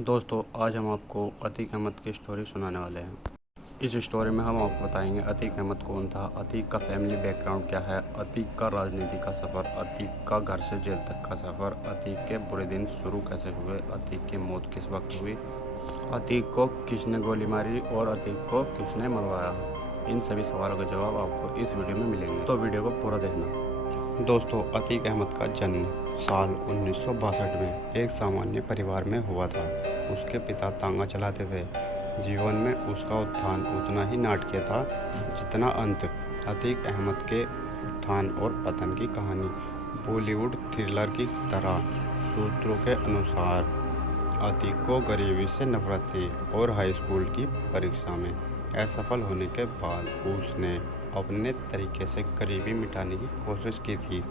दोस्तों आज हम आपको अतीक अहमद की स्टोरी सुनाने वाले हैं। इस स्टोरी में हम आपको बताएंगे अतीक अहमद कौन था, अतीक का फैमिली बैकग्राउंड क्या है, अतीक का राजनीति का सफ़र, अतीक का घर से जेल तक का सफ़र, अतीक के बुरे दिन शुरू कैसे हुए, अतीक की मौत किस वक्त हुई, अतीक को किसने गोली मारी और अतीक को किसने मरवाया। इन सभी सवालों के जवाब आपको इस वीडियो में मिलेंगे, तो वीडियो को पूरा देखना। दोस्तों अतीक अहमद का जन्म साल 1962 में एक सामान्य परिवार में हुआ था। उसके पिता तांगा चलाते थे। जीवन में उसका उत्थान उतना ही नाटकीय था जितना अंत। अतीक अहमद के उत्थान और पतन की कहानी बॉलीवुड थ्रिलर की तरह। सूत्रों के अनुसार अतीक को गरीबी से नफरत थी और हाई स्कूल की परीक्षा में असफल होने के बाद उसने अपने तरीके से गरीबी मिटाने की कोशिश की थी।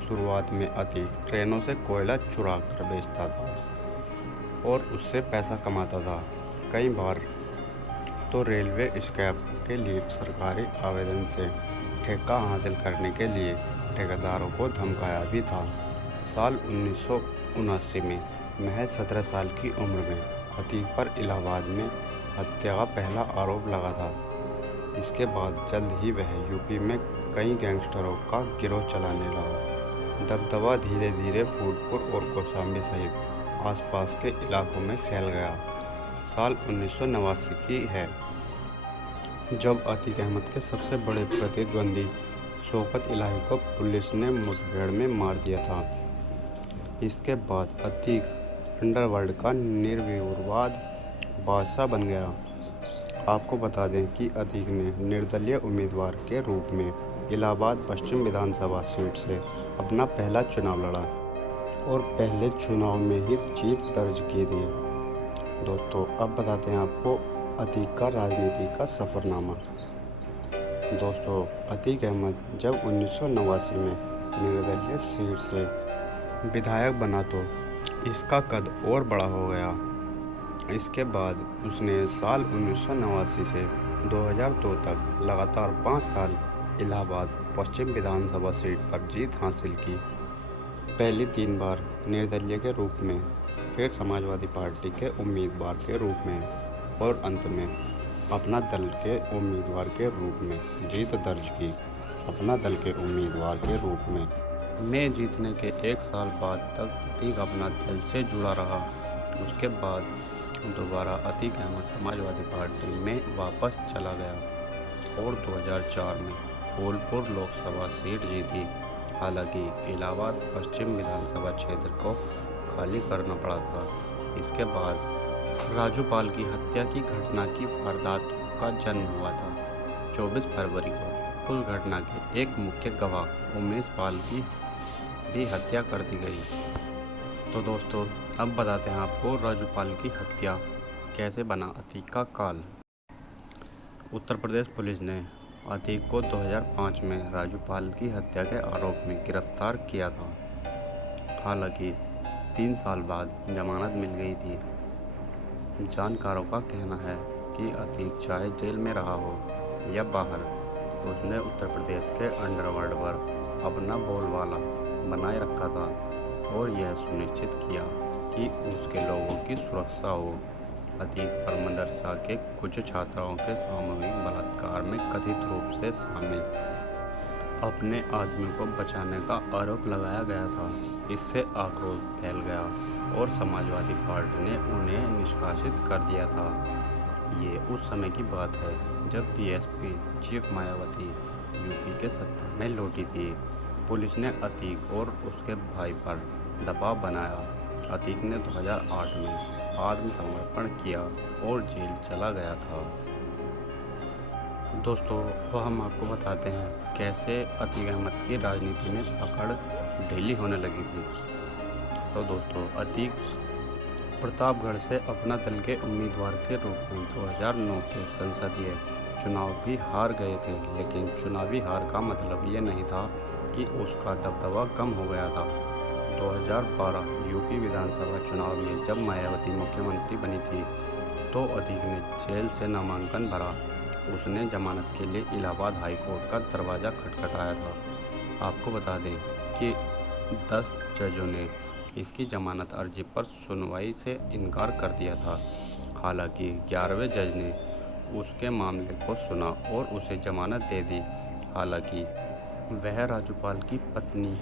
शुरुआत में अतीक ट्रेनों से कोयला चुरा कर बेचता था और उससे पैसा कमाता था। कई बार तो रेलवे स्क्रैप के लिए सरकारी आवेदन से ठेका हासिल करने के लिए ठेकेदारों को धमकाया भी था। साल 1979 में महज 17 साल की उम्र में अतीक पर इलाहाबाद में हत्या का पहला आरोप लगा था। इसके बाद जल्द ही वह यूपी में कई गैंगस्टरों का गिरोह चलाने लगा। दबदबा धीरे धीरे फूलपुर और कौशाम्बी सहित आसपास के इलाकों में फैल गया। साल 1989 की है जब अतीक अहमद के सबसे बड़े प्रतिद्वंदी शौकत इलाही को पुलिस ने मुठभेड़ में मार दिया था। इसके बाद अतीक अंडरवर्ल्ड का निर्विवाद बादशाह बन गया। आपको बता दें कि अतीक ने निर्दलीय उम्मीदवार के रूप में इलाहाबाद पश्चिम विधानसभा सीट से अपना पहला चुनाव लड़ा और पहले चुनाव में ही जीत दर्ज की थी। दोस्तों अब बताते हैं आपको अतीक का राजनीति का सफ़रनामा। दोस्तों अतीक अहमद जब 1989 में निर्दलीय सीट से विधायक बना तो इसका कद और बड़ा हो गया। इसके बाद उसने साल 1989 से 2002 तक लगातार 5 साल इलाहाबाद पश्चिम विधानसभा सीट पर जीत हासिल की। पहली 3 बार निर्दलीय के रूप में, फिर समाजवादी पार्टी के उम्मीदवार के रूप में और अंत में अपना दल के उम्मीदवार के रूप में जीत दर्ज की। अपना दल के उम्मीदवार के रूप में जीतने के 1 साल बाद तक अतीक अपना दल से जुड़ा रहा। उसके बाद दोबारा अतीक अहमद समाजवादी पार्टी में वापस चला गया और 2004 में फूलपुर लोकसभा सीट जीती। हालांकि इलाहाबाद पश्चिम विधानसभा क्षेत्र को खाली करना पड़ा था। इसके बाद राजूपाल की हत्या की घटना की वारदात का जन्म हुआ था। 24 फरवरी को उस घटना के एक मुख्य गवाह उमेश पाल की भी हत्या कर दी गई। तो दोस्तों अब बताते हैं आपको राजूपाल की हत्या कैसे बना अतीक का काल। उत्तर प्रदेश पुलिस ने अतीक को 2005 में राजूपाल की हत्या के आरोप में गिरफ्तार किया था। हालांकि 3 साल बाद जमानत मिल गई थी। जानकारों का कहना है कि अतीक चाहे जेल में रहा हो या बाहर, उसने उत्तर प्रदेश के अंडरवर्ल्ड पर अपना बोलबाला बनाए रखा था और यह सुनिश्चित किया कि उसके लोगों की सुरक्षा हो। अतीक पर मदरसा के कुछ छात्राओं के सामूहिक बलात्कार में कथित रूप से शामिल अपने आदमी को बचाने का आरोप लगाया गया था। इससे आक्रोश फैल गया और समाजवादी पार्टी ने उन्हें निष्कासित कर दिया था। ये उस समय की बात है जब बीएसपी चीफ मायावती यूपी के सत्ता में लौटी थी। पुलिस ने अतीक और उसके भाई पर दबाव बनाया। अतीक ने 2008 में आत्मसमर्पण किया और जेल चला गया था। दोस्तों वह हम आपको बताते हैं कैसे अतीक अहमद की राजनीति में पकड़ ढीली होने लगी थी। तो दोस्तों अतीक प्रतापगढ़ से अपना दल के उम्मीदवार के रूप में 2009 के संसदीय चुनाव भी हार गए थे, लेकिन चुनावी हार का मतलब ये नहीं था कि उसका दबदबा कम हो गया था। 2012 यूपी विधानसभा चुनाव में जब मायावती मुख्यमंत्री बनी थी तो अतीक ने जेल से नामांकन भरा। उसने जमानत के लिए इलाहाबाद हाई कोर्ट का दरवाज़ा खटखटाया था। आपको बता दें कि 10 जजों ने इसकी जमानत अर्जी पर सुनवाई से इनकार कर दिया था। हालांकि 11वें जज ने उसके मामले को सुना और उसे जमानत दे दी। हालांकि वह राजूपाल की पत्नी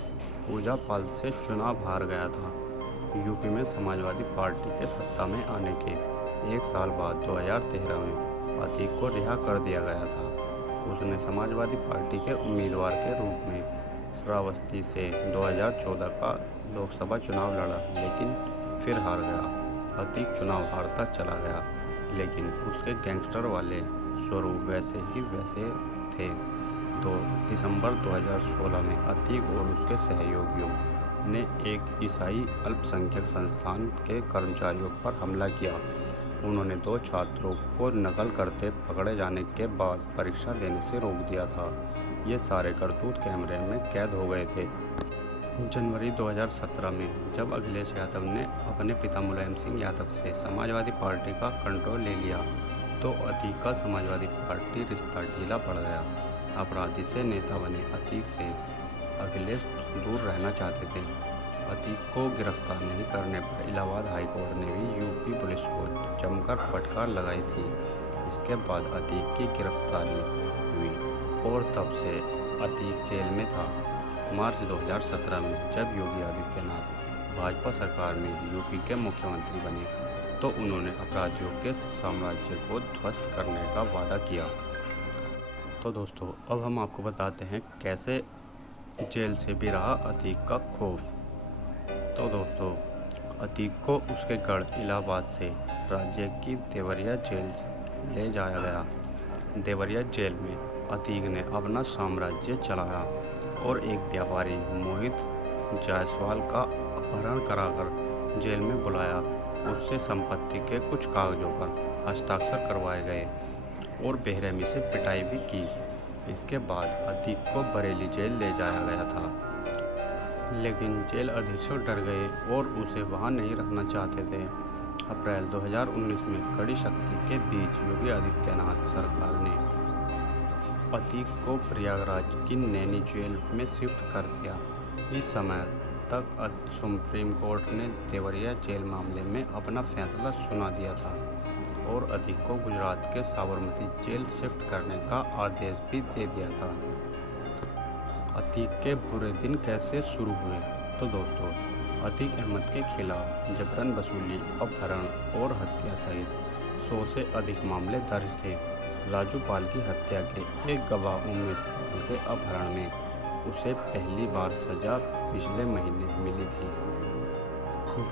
पूजा पाल से चुनाव हार गया था। यूपी में समाजवादी पार्टी के सत्ता में आने के एक साल बाद 2013 में अतीक को रिहा कर दिया गया था। उसने समाजवादी पार्टी के उम्मीदवार के रूप में श्रावस्ती से 2014 का लोकसभा चुनाव लड़ा, लेकिन फिर हार गया। अतीक चुनाव हारता चला गया, लेकिन उसके गैंगस्टर वाले स्वरूप वैसे ही वैसे थे। 2 दिसंबर 2016 में अतीक और उसके सहयोगियों ने एक ईसाई अल्पसंख्यक संस्थान के कर्मचारियों पर हमला किया। उन्होंने 2 छात्रों को नकल करते पकड़े जाने के बाद परीक्षा देने से रोक दिया था। ये सारे करतूत कैमरे में कैद हो गए थे। जनवरी 2017 में जब अखिलेश यादव ने अपने पिता मुलायम सिंह यादव से समाजवादी पार्टी का कंट्रोल ले लिया, तो अतीक का समाजवादी पार्टी रिश्ता ढीला पड़ गया। अपराधी से नेता बने अतीक से अखिलेश दूर रहना चाहते थे। अतीक को गिरफ्तार नहीं करने पर इलाहाबाद हाईकोर्ट ने भी यूपी पुलिस को जमकर फटकार लगाई थी। इसके बाद अतीक की गिरफ्तारी हुई और तब से अतीक जेल में था। मार्च 2017 में जब योगी आदित्यनाथ भाजपा सरकार में यूपी के मुख्यमंत्री बने, तो उन्होंने अपराधियों के साम्राज्य को ध्वस्त करने का वादा किया। तो दोस्तों, अब हम आपको बताते हैं कैसे जेल से भी रहा अतीक का खौफ। तो दोस्तों, अतीक को उसके गढ़ इलाहाबाद से राज्य की देवरिया जेल ले जाया गया। देवरिया जेल में अतीक ने अपना साम्राज्य चलाया और एक व्यापारी मोहित जायसवाल का अपहरण कराकर जेल में बुलाया। उससे संपत्ति के कुछ कागजों पर हस्ताक्षर करवाए गए और बेरहमी से पिटाई भी की। इसके बाद अतीक को बरेली जेल ले जाया गया था, लेकिन जेल अधीक्षक डर गए और उसे वहां नहीं रखना चाहते थे। अप्रैल 2019 में कड़ी शक्ति के बीच योगी आदित्यनाथ सरकार ने अतीक को प्रयागराज की नैनी जेल में शिफ्ट कर दिया। इस समय तक सुप्रीम कोर्ट ने देवरिया जेल मामले में अपना फैसला सुना दिया था और अतीक को गुजरात के साबरमती जेल शिफ्ट करने का आदेश भी दे दिया था। अतीक के बुरे दिन कैसे शुरू हुए? तो दोस्तों, अतीक अहमद के खिलाफ जबरन वसूली, अपहरण और हत्या सहित 100 से अधिक मामले दर्ज थे। राजूपाल की हत्या के एक गवाह उमेश पाल के अपहरण में उसे पहली बार सजा पिछले महीने मिली थी।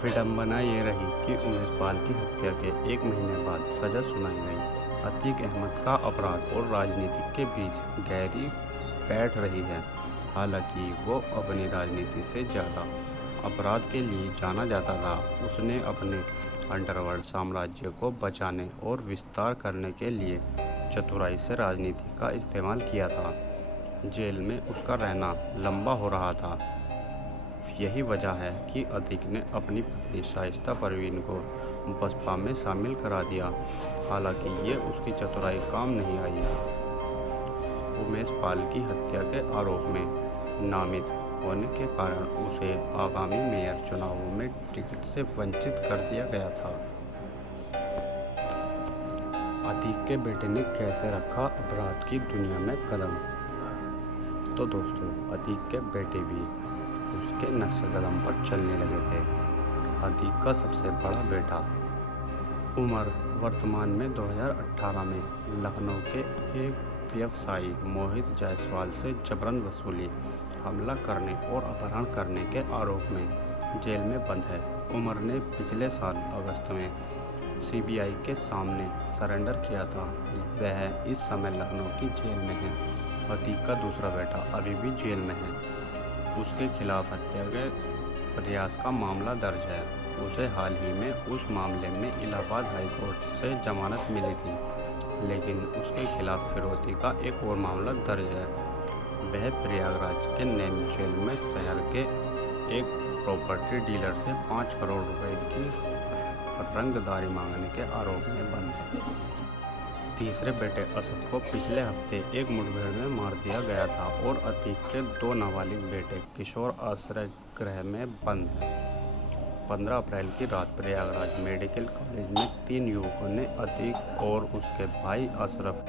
विडंबना ये रही कि उमेश पाल की हत्या के 1 महीने बाद सजा सुनाई गई। अतीक अहमद का अपराध और राजनीति के बीच गहरी बैठ रही है। हालांकि वो अपनी राजनीति से ज़्यादा अपराध के लिए जाना जाता था। उसने अपने अंडरवर्ल्ड साम्राज्य को बचाने और विस्तार करने के लिए चतुराई से राजनीति का इस्तेमाल किया था। जेल में उसका रहना लंबा हो रहा था। यही वजह है कि अतीक ने अपनी पत्नी शाइस्ता परवीन को बसपा में शामिल करा दिया। हालांकि ये उसकी चतुराई काम नहीं आई। उमेश पाल की हत्या के आरोप में नामित होने के कारण उसे आगामी मेयर चुनावों में टिकट से वंचित कर दिया गया था। अतीक के बेटे ने कैसे रखा अपराध की दुनिया में कदम? तो दोस्तों, अतीक के बेटे भी उसके नक्श कदम पर चलने लगे थे। अतीक का सबसे बड़ा बेटा उमर वर्तमान में 2018 में लखनऊ के एक व्यवसायी मोहित जायसवाल से जबरन वसूली, हमला करने और अपहरण करने के आरोप में जेल में बंद है। उमर ने पिछले साल अगस्त में सीबीआई के सामने सरेंडर किया था। वह इस समय लखनऊ की जेल में है। अतीक का दूसरा बेटा अभी भी जेल में है। उसके खिलाफ हत्या के प्रयास का मामला दर्ज है। उसे हाल ही में उस मामले में इलाहाबाद हाई कोर्ट से जमानत मिली थी, लेकिन उसके खिलाफ फिरौती का एक और मामला दर्ज है। वह प्रयागराज के नैनी जेल में शहर के एक प्रॉपर्टी डीलर से 5 करोड़ रुपए की रंगदारी मांगने के आरोप में बंद है। तीसरे बेटे असद को पिछले हफ्ते एक मुठभेड़ में मार दिया गया था और अतीक के 2 नाबालिग बेटे किशोर आश्रय गृह में बंद हैं। 15 अप्रैल की रात प्रयागराज मेडिकल कॉलेज में 3 युवकों ने अतीक और उसके भाई अशरफ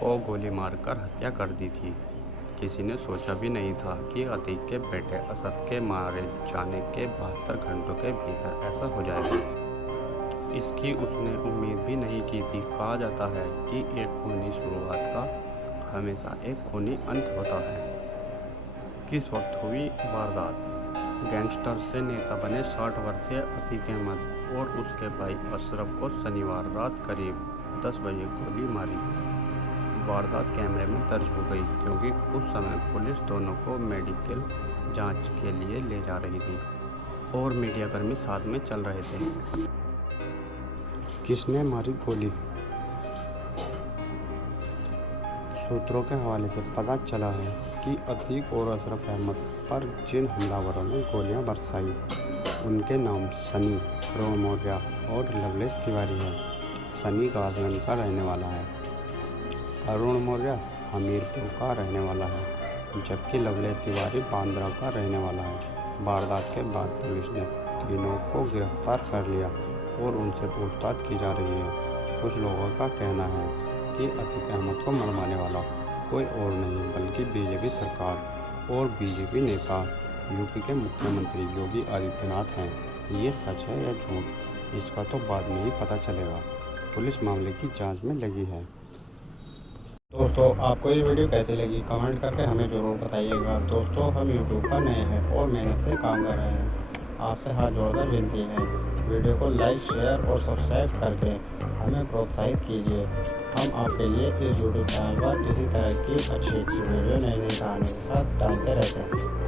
को गोली मारकर हत्या कर दी थी। किसी ने सोचा भी नहीं था कि अतीक के बेटे असद के मारे जाने के 72 घंटों के भीतर ऐसा हो जाएगा। इसकी उसने उम्मीद भी नहीं की थी। कहा जाता है कि एक खूनी शुरुआत का हमेशा एक खूनी अंत होता है। किस वक्त हुई वारदात? गैंगस्टर से नेता बने 60 वर्षीय अतीक अहमद और उसके भाई अशरफ को शनिवार रात करीब 10 बजे गोली मारी। वारदात कैमरे में दर्ज हो गई क्योंकि उस समय पुलिस दोनों को मेडिकल जांच के लिए ले जा रही थी और मीडियाकर्मी साथ में चल रहे थे। किसने मारी गोली? सूत्रों के हवाले से पता चला है कि अतीक और अशरफ अहमद पर जिन हमलावरों ने गोलियां बरसाई उनके नाम सनी, रोहन मौर्य और लवलेश तिवारी है। सनी गाजीगंज का रहने वाला है, अरुण मौर्य हमीरपुर का रहने वाला है, जबकि लवलेश तिवारी बांद्रा का रहने वाला है। वारदात के बाद पुलिस ने तीनों को गिरफ्तार कर लिया और उनसे पूछताछ की जा रही है। कुछ लोगों का कहना है कि अतीक अहमद को मरवाने वाला कोई और नहीं बल्कि बीजेपी सरकार और बीजेपी नेता यूपी के मुख्यमंत्री योगी आदित्यनाथ हैं। ये सच है या झूठ, इसका तो बाद में ही पता चलेगा। पुलिस मामले की जांच में लगी है। दोस्तों, आपको ये वीडियो कैसी लगी कमेंट करके हमें ज़रूर बताइएगा। दोस्तों, हम यूट्यूब पर नए हैं और मेहनत से काम कर रहे हैं। आपसे हाथ जोड़कर विनती है, वीडियो को लाइक, शेयर और सब्सक्राइब करके हमें प्रोत्साहित कीजिए। हम आपके लिए इस यूट्यूब चैनल पर इसी तरह की अच्छी वीडियो नई कहानी के साथ डालते रहते हैं।